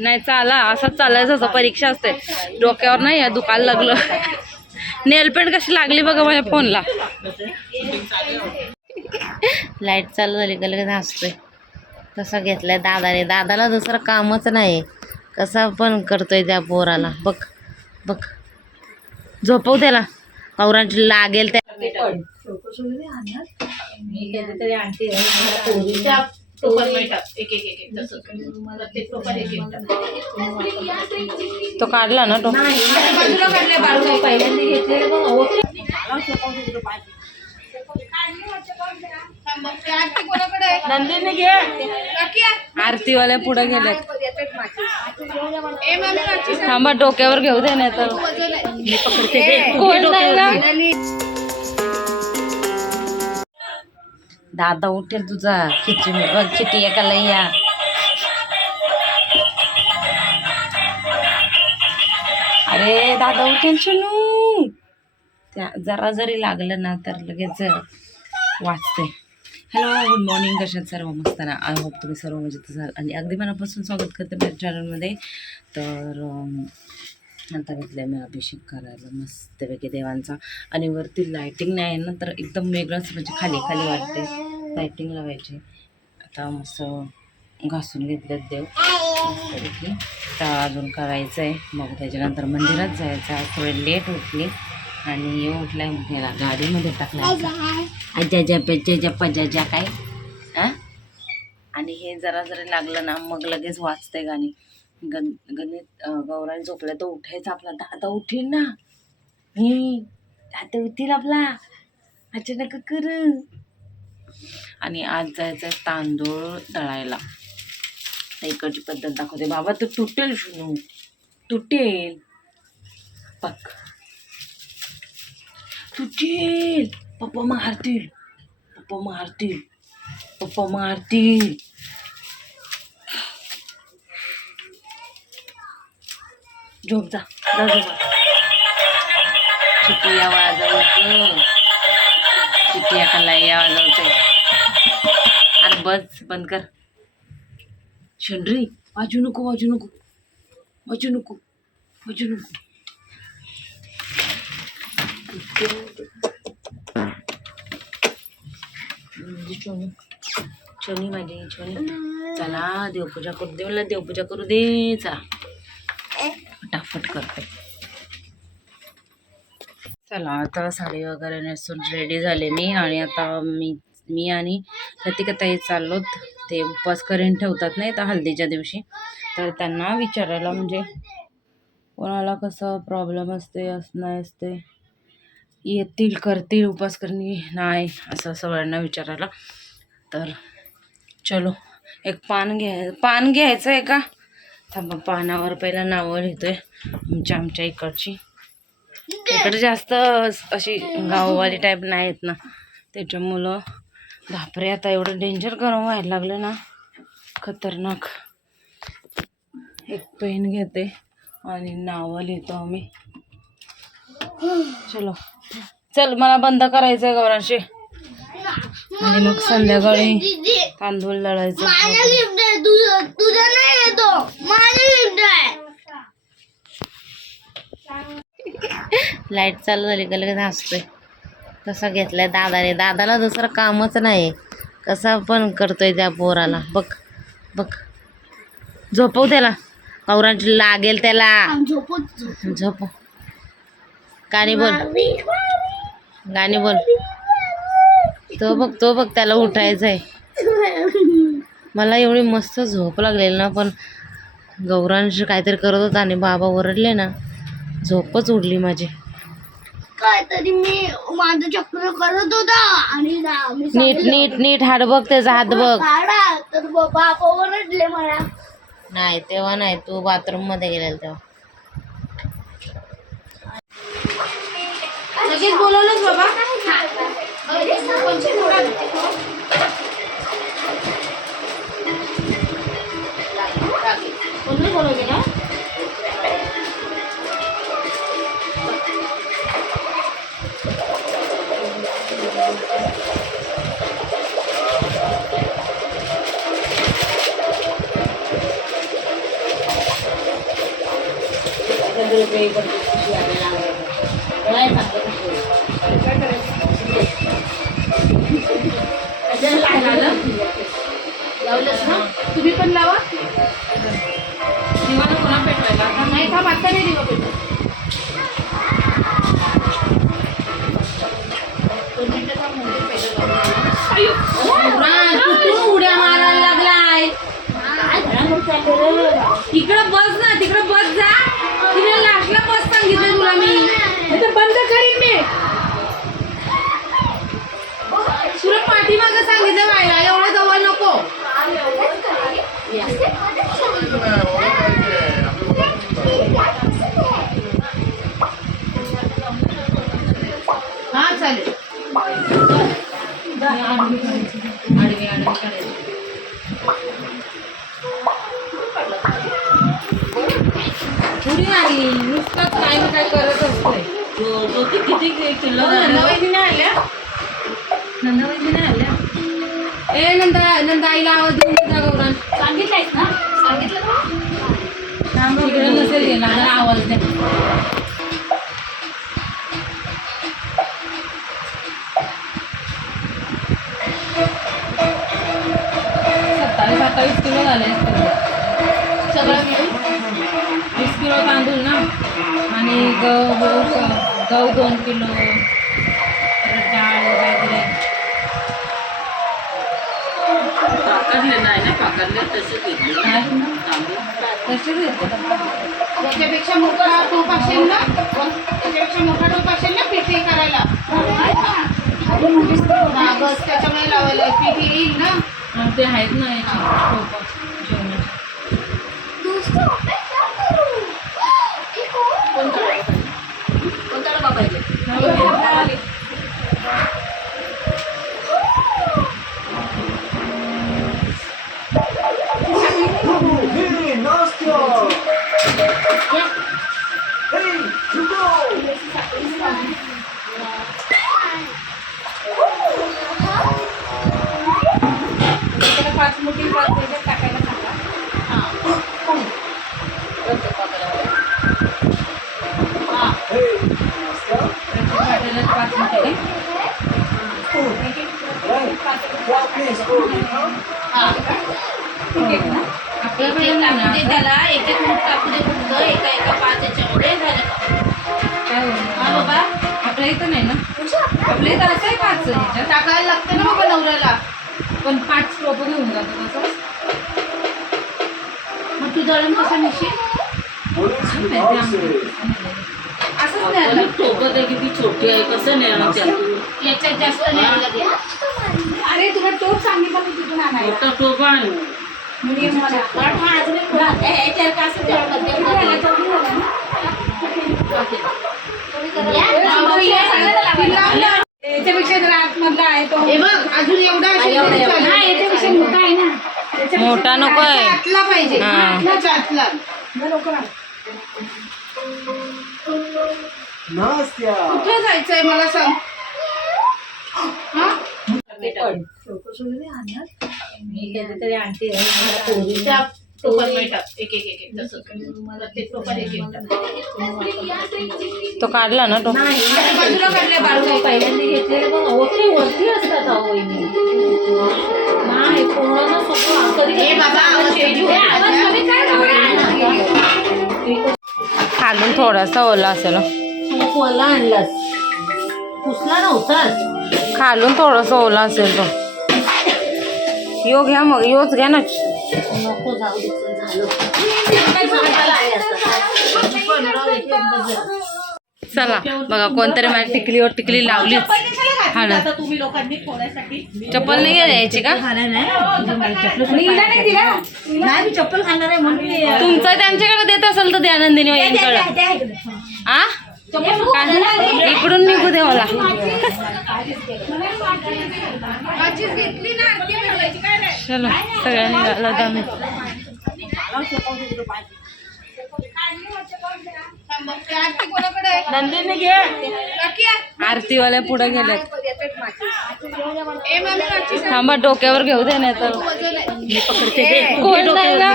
नाही चाला असंच चालायचं होतं, परीक्षा असते डोक्यावर नाही दुखायला लागलं. नेलपेंट कशी लागली बघा माझ्या फोनला. लाईट चालू झाली का लगेच हसतोय. तसा घेतलाय दादाने. दादाला दुसरं कामच नाही, कसा पण करतोय त्या पोराला. बघ बघ झोपव त्याला, औरांची लागेल त्या. तो काढला ना तो. आरतीवाल्या पुढे गेले. थांबा डोक्यावर घेऊ दे नाही तर कोण नाही ना. दादा उठेल तुझा. खिचडी बघ चिटी एकाला या. अरे दादा उठेल चनू. त्या जरा जरी लागलं ना तर लगेच वाचते. हॅलो गुड मॉर्निंग, कशात सर्व मस्त ना. आय होप तुम्ही सर्व मजेत असाल आणि अगदी मनापासून स्वागत करते माझ्या चॅनलमध्ये. तर आता घेतलं आहे मी अभिषेक करायला मस्तपैकी देवांचा. आणि वरती लायटिंग नाही आहे ना तर एकदम वेगळंच म्हणजे खाली खाली वाटते. लायटिंग लावायची. आता मस्त घासून घेतलेत देव मस्तपैकी. तर अजून करायचं आहे. मग त्याच्यानंतर मंदिरात जायचं आहे. थोडे लेट उठली आणि ये उठलाय ह्याला गाडीमध्ये टाकला आज्या पेज्या पज्जा काय. आणि हे जरा जरी लागलं ना मग लगेच वाचते गाणी. गणित गौराई झोपल्या तर उठायचं आपला. दादा उठेल ना. दादा उठील आपला. अचानक कर. आणि आज जायचं आहे तांदूळ दळायला. इकडची पद्धत दाखवते. बाबा तू तुटेल शुनू, तुटेल. पक तुटेल. पप्पा मारतील, पप्पा मारतील, पप्पा मारतील. झोप जा जा झोपा. चिटिया वाजवत. चिटिया कलाइया वाजवते. अरे बस बंद कर. शंड्री वाजू नको, वाजू नको, वाजू नको, वाजू नको. छोनी माझी छोनी. चला देवपूजा करू दे. मला देवपूजा करू दे. चला फटाफट करते. चला आता साडी वगैरे नेसून रेडी झाले मी. आणि आता मी आणि प्रतिकाताई चाललोत. ते उपवास करून ठेवतात नाही तर हल्दीच्या दिवशी. तर त्यांना विचारायला म्हणजे कोणाला कसं प्रॉब्लेम असते नाही असते, येतील करतील उपवास करणे नाही असं सगळ्यांना विचारायला. तर चलो एक पान घ्यायचं आहे का. थांबा पानावर पहिला नावं लिहितोय आमच्या इकडची. इकडे जास्त अशी गाववाली टाईप नाही आहेत ना त्याच्यामुळं. बापरे आता एवढं डेंजर गरम व्हायला लागलं ना, खतरनाक. एक पेन घेते आणि नावं लिहितो आम्ही. चलो चल मला बंद करायचंय गौरांशी. आणि मग संध्याकाळी तांदूळ दळायचं. लाईट चालू झाली का लगेच हसतोय. तसा घेतलाय दादाने. दादाला दुसरं कामच नाही, कसा पण करतोय त्या पोराला. बघ बघ झोपव त्याला, औरांची लागेल त्याला. झोपव. गाणी बोल, गाणी बोल. तो बघ त्याला उठायचं आहे. मला एवढी मस्त झोप लागलेली ना, पण गौरांश काहीतरी करत होता आणि बाबा ओरडले ना, झोपच उडली माझी. काहीतरी मी माझं चक्र करत होता आणि नीट नीट नीट हात बघ, त्याचा हात बघ. तर बाबा ओरडले मला. नाही तेव्हा नाही, तू बाथरूम मध्ये गेलेला तेव्हा. लगेच बोलवलंच बाबा. बोलवले ना. रुपये 32 पिशवी आलेला आहे. काय सांगत लावलंस ना तुम्ही पण लावा. दिवाला पुन्हा पेटवायला नाही का आता नाही दिवा पेटवत. 2 मिनिटं थांब, म्हणजे पहिलं लावून. कुठून उड्या मारायला लागलाय. इकडं बस ना, तिकडं बस जा. तिने लास्टला बस सांगितलं तुला मी. नाहीतर बंद करीन मी. तुला पाठीमागं सांगितलं व्हायला, एवढं जवळ नको. हा चालेल. आडवी आडवी काढायची. पुढे नाही, नुसतं काय ना काय करत असतोय. किती किलो नंदावैदीने आल्या. नंदावैदीने आल्या. ए नंदा आईला आवाज देऊन जा गौरांग. सांगितलंयस ना? सांगितलं ना? तिकडे नसेल गेला जरा आवाज द्या. सत्तावीस किलो झाले सगळं मिळून 20 किलो तांदूळ ना आणि गहू 2 किलो परत डाळ वगैरे पाकडले नाही ना, पाकडले तसे घेतले तसेच येते. त्याच्यापेक्षा मोठा टोप असेल ना, त्याच्यापेक्षा मोठा टोप असेल ना पीठ हे करायला. हा, बस त्याच्यामुळे लावायला पीठ येईल ना. ते आहेत ना याची टोपं जेवणाची. कोणता डबा पाहिजे? Hey, Nastya! Hey, Hugo! त्याला 5 मोठी 5 त्याच्यात टाकायला सांगा. Hey, Nastya! वाटेला 5 मिनिटं Right. Yeah, please, go. आपल्याकडे टाकू दे त्याला, एक एक मूठ टाकू दे फक्त, एका एका 5 याच्यामध्ये झालं का? काय होईल? हा बाबा, आपल्या इथं नाही ना, आपल्या इथं असं आहे 5 ह्याच्यात, टाकायला लागतं ना बाबा नवऱ्याला. पण 5 टोपं घेऊन जातात असं. मग तू दळण कसं नेशील? Police माहिती without आम्ही. say. असंच न्यायला. टोपत आहे किती छोटी आहे, कसं नेणार त्यातून. याच्यात जास्त न्यायला लागेल. अरे तुला टोप सांगितलं मी तिथून आणायला. मोठा टोपा आहे. याच्यापेक्षा जरा आतमधला आहे तो. हे बघ अजून एवढा असेल तरी चालेल. हा, याच्यापेक्षा मोठा आहे ना. याच्यापेक्षा मोठा नको आहे. याच्या आतला पाहिजे. हा. आतलाच आतला. Nastya! कुठं जायचंय मला सांग. हा? मी कधीतरी आणते त्या टोपात टाक. एक एक एक एक तसं. प्रत्येक टोपात एक एक टाक. तो काढला ना तो. बाजूला काढले बाळू पहिल्यांदा घेतलेले बघ वरती वरती असतात अहो वहिनी. नाही पूर्ण ना सगळं कधी हे बाबा आवाज येऊ खालून थोडासा ओला असेल. कोला आणलास, पुसला नव्हताच. खालून थोडासा ओला असेल तो. यो घ्या मग, योच घ्या ना. नको जाऊ दे, झालं. चला बघा कोणतरी माझ्या टिकलीवर टिकली लावलीच. हळद. आता तुम्ही लोकांनी थोड्यासाठी चप्पल नाही घ्यायची का? नाही, मी चप्पल घालणार आहे म्हणून मी तुमचा त्यांच्याकडे देत असेल तर द्या नंदिनी वहिनीकडे. आ काय? इकडून निघू दे मला. चलो सगळ्यांनी घालत आम्ही. नंदिनी घे. आरतीवाल्या पुढे गेले. थांबा डोक्यावर घेऊ दे नाही तर कोण नाही ना.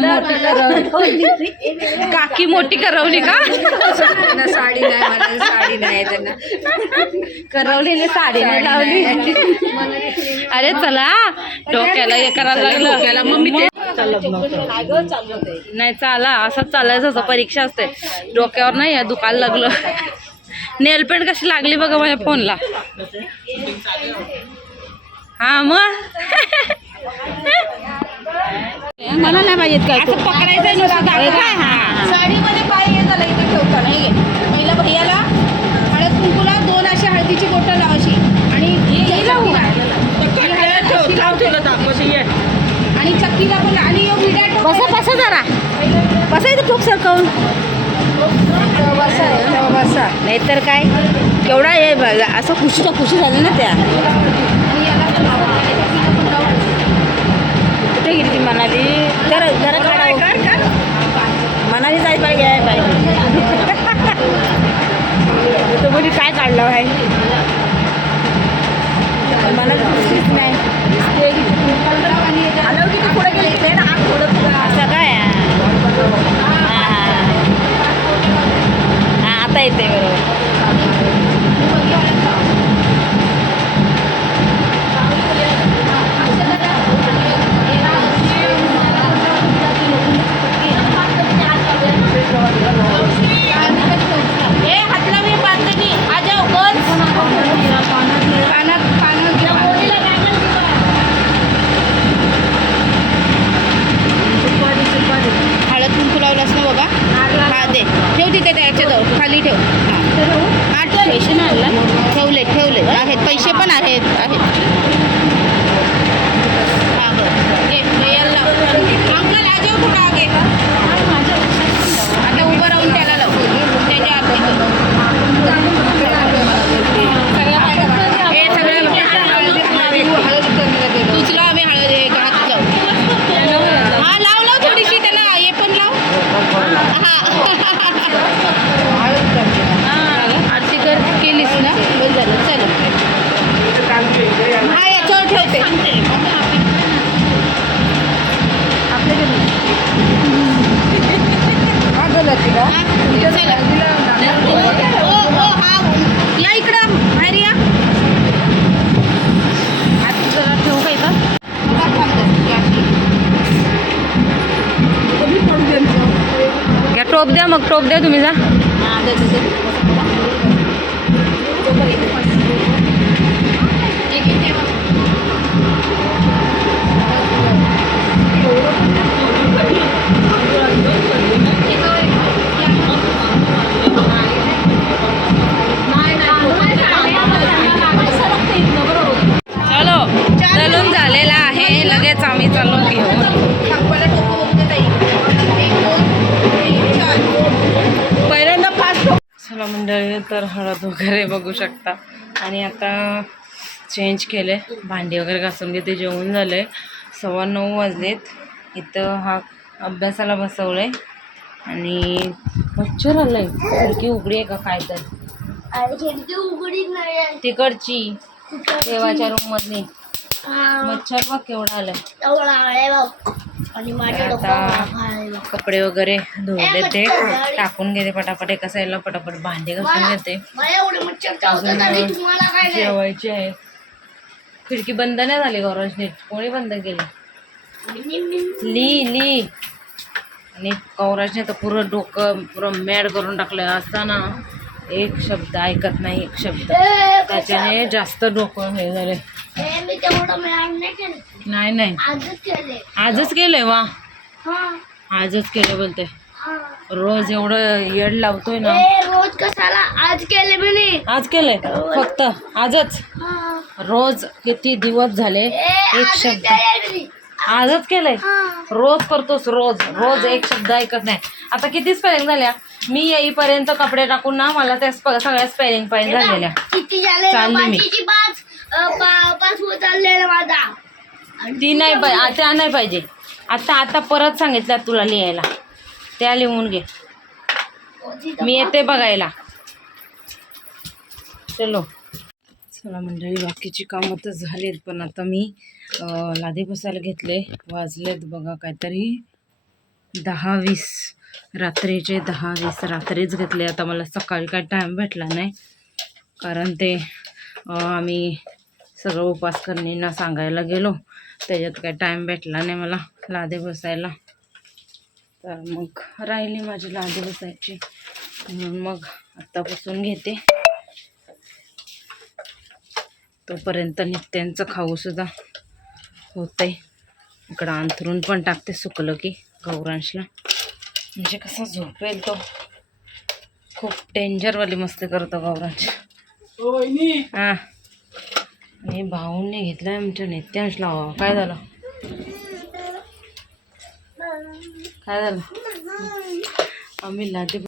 मोठी करवली. काकी मोठी करवली का? साडी नाही मला साडी नाही त्यांना करवलीने साडी नाही लावली. अरे चला डोक्याला हे करायला लागलं. मम्मी ते नाही चाला असंच चालायचं होतं. परीक्षा असते डोक्यावर नाही या दुखायला लागलं. नेलपेंट कशी लागली बघा माझ्या फोनला. हा मग मला नाही माहित काय असं पकडायचं नुसतं साडीमध्ये काय हे झालं इथे ठेवता नाही घे. पहिला भैयाला हळद कुंकूला 2 अशी हळदीची बोटं लावायची आणि आणि चक्कीला पण आणि विड्या बसा जरा बसायचं खूप सरकवून. नाहीतर काय केवढा हे असं खुशी झाली ना त्या. कुठे गेली ती मनाली? जरा मनाली जाय पाहिजे. तो बोली काय काढलं आहे मनाली खुशीच नाही. असं काय आता येते बरोबर. हळद कुंकू लावलास ना बघा. हा दे ठेव तिथे त्याच्याजवळ खाली ठेव. हा ठेवले आहेत पैसे पण आहेत. हा बरं घे भैयाला लाव. अंकल आ जाओ थोडा आगे. आता उभं राहून त्याला लाव. त्याच्या आरती कर. हे सगळं तुझला आम्ही हळद हात लाव. हा लाव थोडीशी त्याला हे पण लाव. आरती कर केलीस ना बस झालं. चल हा याच्यावर ठेवते. हा या इकडं बाहेर या. ठेवू काय का? घ्या टोप द्या मग टोप द्या तुम्ही जा. चलो चलून झालेला आहे. लगेच आम्ही चालून घेऊन. पहिल्यांदा 5 चला मंडळी तर हळद वगैरे बघू शकता. आणि आता चेंज केले. भांडी वगैरे घासून घेते. जेवण झाले. 9:15 वाजलेत. इथं हा अभ्यासाला बसवलंय. आणि मच्छर आलंय. खिडकी उघडी आहे का काय तर? खिडकी उघडी नाही आहे. तिकडची देवाच्या रूम मधली. मच्छर बघ केवढा आलाय. एवढा आहे भाऊ. आणि माझ्या आता कपडे वगैरे धुवले ते टाकून घेते पटापट. एका साईडला पटापट भांडे घासून घेते. मला एवढे मच्छर चावतात आणि तुम्हाला काय नाही. जेवायची आहे. खिडकी बंद नाही झाली गौरज नीट. कोणी बंद केली? ली आणि कौराजने तर पुरं डोकं पुरं मॅड करून टाकलं. असताना एक शब्द ऐकत नाही. एक शब्द त्याच्याने जास्त डोकं हे झाले. मी तेवढं मिळालं नाही केलं. नाही आजच केले. आजच केलंय वा. हा आजच केलं बोलते. हा. रोज एवढं येड लावतोय ना. रोज कसाला आज केले मी. आज केलंय फक्त आजच. रोज किती दिवस झाले एक शब्द आजच केलंय. रोज करतोस रोज एक शब्द ऐकत नाही. आता किती स्पेलिंग झाल्या? मी येईपर्यंत कपडे टाकून ना मला त्या सगळ्या स्पेलिंग पाहिजे झालेल्या. किती झाले? चालली मी. पाच चाललेला माझा. ती नाही पाहिजे. त्या नाही पाहिजे. आता परत सांगितलं तुला लिहायला, त्या लिहून घे. मी येते बघायला. चलो चला मंडळी, बाकीची कामं तर झालीत, पण आता मी लादी बसायला घेतले. वाजलेत बघा काहीतरी 10:20, रात्रीचे 10:20 रात्रीच घेतले. आता मला सकाळी काय टाईम भेटला नाही, कारण ते आम्ही सगळं उपास करणींना सांगायला गेलो, त्याच्यात काय टाईम भेटला नाही मला लादी बसायला. तर मग राहिली माझी लादी बसायची, म्हणून मग आत्तापासून घेते. तोपर्यंत नित्यांचं खाऊसुद्धा होतंय. इकडं अंथरून पण टाकते सुकलं की गौरांशला, म्हणजे कसा झोपेल तो. खूप डेंजरवाली मस्ती करतो गौरांश. हां, आणि भाऊंनी घेतलं आमच्या नित्यांशला. काय झालं, काय झालं? आम्ही लादी